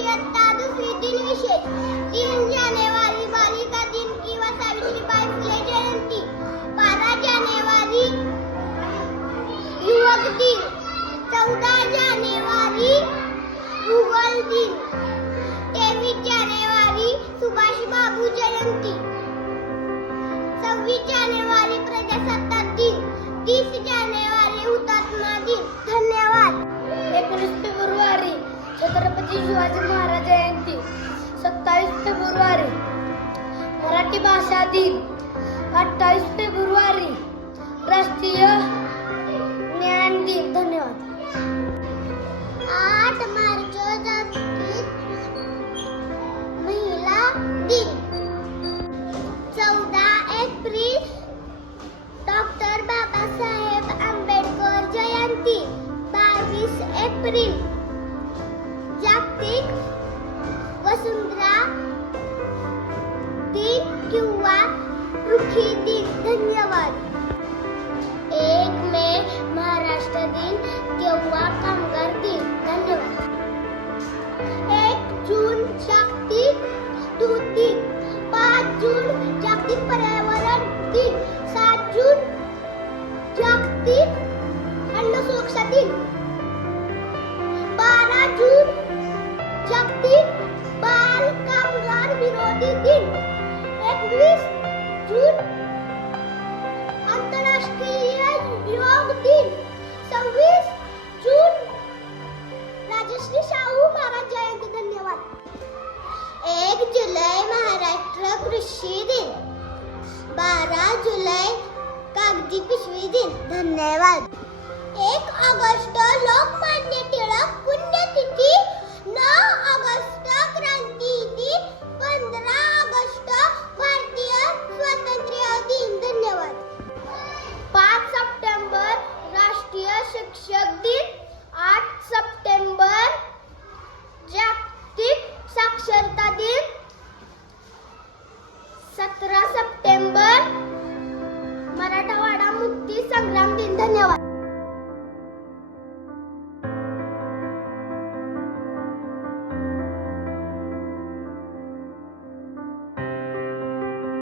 इयत्ता दुसरी दिन विशेष तीन जानेवारी बालिका दिन किंवा सावित्रीबाई फुले जयंती बारा जानेवारी युवक दिन चौदा जानेवारी भूगोल दिन छत्रपती शिवाजी महाराज जयंती सत्तावीस फेब्रुवारी मराठी भाषा दिन अठ्ठावीस फेब्रुवारी राष्ट्रीय ज्ञान दिन. धन्यवाद. आठ मार्च महिला दिन. चौदा एप्रिल डॉक्टर बाबासाहेब आंबेडकर जयंती बावीस एप्रिल. राष्ट्रीय योग दिन सव्वीस जून. राजश्री शाहू महाराज जयंती धन्यवाद. एक जुलै महाराष्ट्र कृषी दिन बारा जुलै कागदी पिशवी दिन धन्यवाद. एक शिक्षक दिन आठ सप्टेंबर